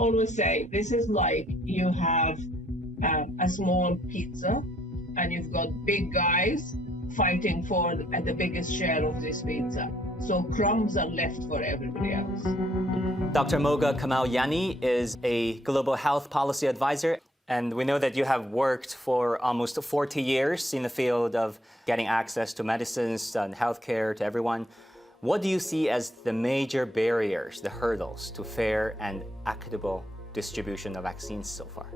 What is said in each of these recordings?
always say this is like you have a small pizza and you've got big guys fighting for the biggest share of this pizza. So crumbs are left for everybody else. Dr. Mohga Kamal-Yanni is a global health policy advisor, and we know that you have worked for almost 40 years in the field of getting access to medicines and healthcare to everyone. What do you see as the major barriers, the hurdles to fair and equitable distribution of vaccines so far?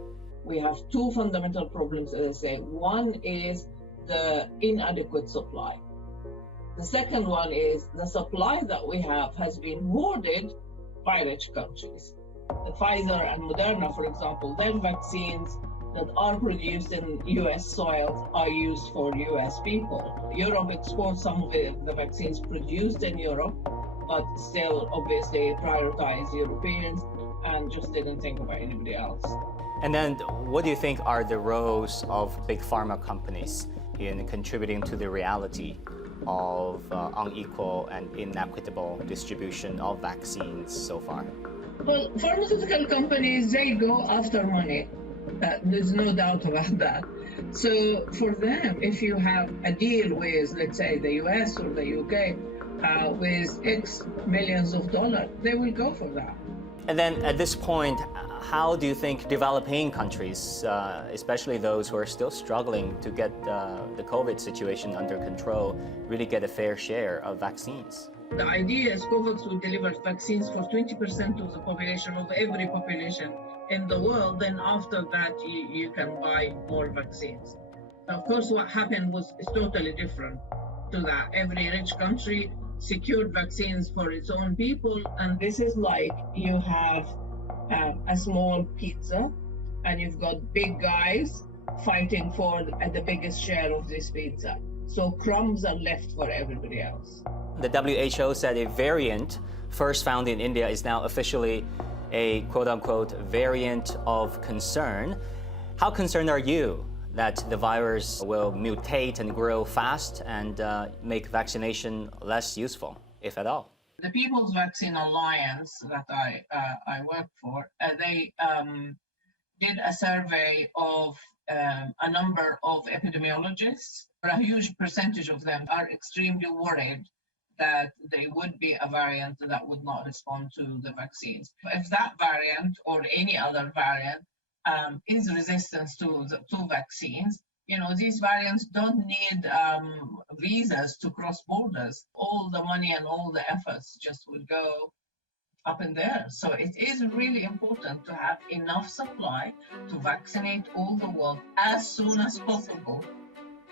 We have two fundamental problems, as I say. One is the inadequate supply. The second one is the supply that we have has been hoarded by rich countries. The Pfizer and Moderna, for example, their vaccines that are produced in US soils are used for US people. Europe exports some of the vaccines produced in Europe, but still obviously prioritize Europeans and just didn't think about anybody else. And then what do you think are the roles of big pharma companies in contributing to the reality of unequal and inequitable distribution of vaccines so far? Well, pharmaceutical companies, they go after money. There's no doubt about that. So for them, if you have a deal with, let's say, the US or the UK with X millions of dollars, they will go for that. And then at this point, how do you think developing countries, especially those who are still struggling to get the COVID situation under control, really get a fair share of vaccines? The idea is COVAX will deliver vaccines for 20% of the population, of every population in the world. Then after that, you can buy more vaccines. Of course, what happened is totally different to that. Every rich country secured vaccines for its own people. And this is like you have a small pizza and you've got big guys fighting for the biggest share of this pizza. So crumbs are left for everybody else. The WHO said a variant first found in India is now officially a quote-unquote variant of concern. How concerned are you that the virus will mutate and grow fast and make vaccination less useful, if at all? The People's Vaccine Alliance that I work for, they did a survey of a number of epidemiologists. A huge percentage of them are extremely worried that there would be a variant that would not respond to the vaccines. If that variant or any other variant is resistant to vaccines, these variants don't need visas to cross borders. All the money and all the efforts just would go up in there. So it is really important to have enough supply to vaccinate all the world as soon as possible.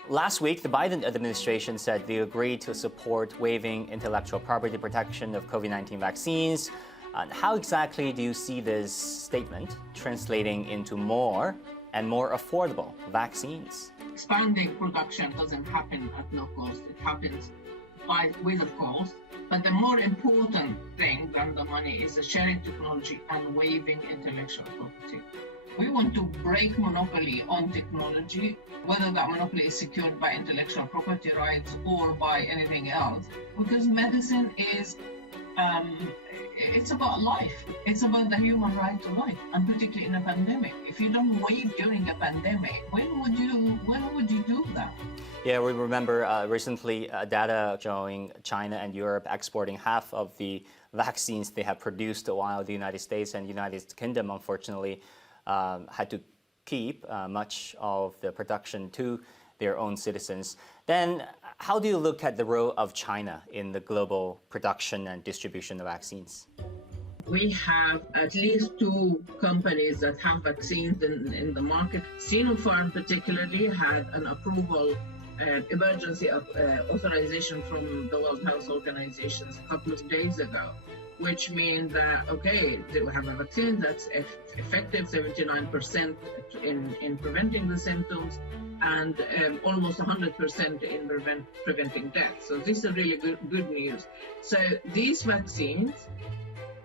Last week, the Biden administration said they agreed to support waiving intellectual property protection of COVID-19 vaccines. How exactly do you see this statement translating into more and more affordable vaccines? Expanding production doesn't happen at no cost. It happens with a cost. But the more important thing than the money is the sharing technology and waiving intellectual property. We want to break monopoly on technology, whether that monopoly is secured by intellectual property rights or by anything else, because medicine is it's about life. It's about the human right to life, and particularly in a pandemic. If you don't waive during a pandemic, when would you do that? Yeah, we remember recently data showing China and Europe exporting half of the vaccines they have produced, while the United States and United Kingdom, unfortunately, had to keep much of the production to their own citizens. Then how do you look at the role of China in the global production and distribution of vaccines? We have at least two companies that have vaccines in the market. Sinopharm particularly had an approval, emergency authorization from the World Health Organization a couple of days ago, which means that, okay, they have a vaccine that's effective 79% in preventing the symptoms and almost 100% in preventing death. So this is really good news. So these vaccines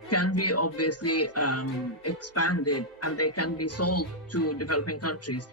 can be obviously expanded and they can be sold to developing countries.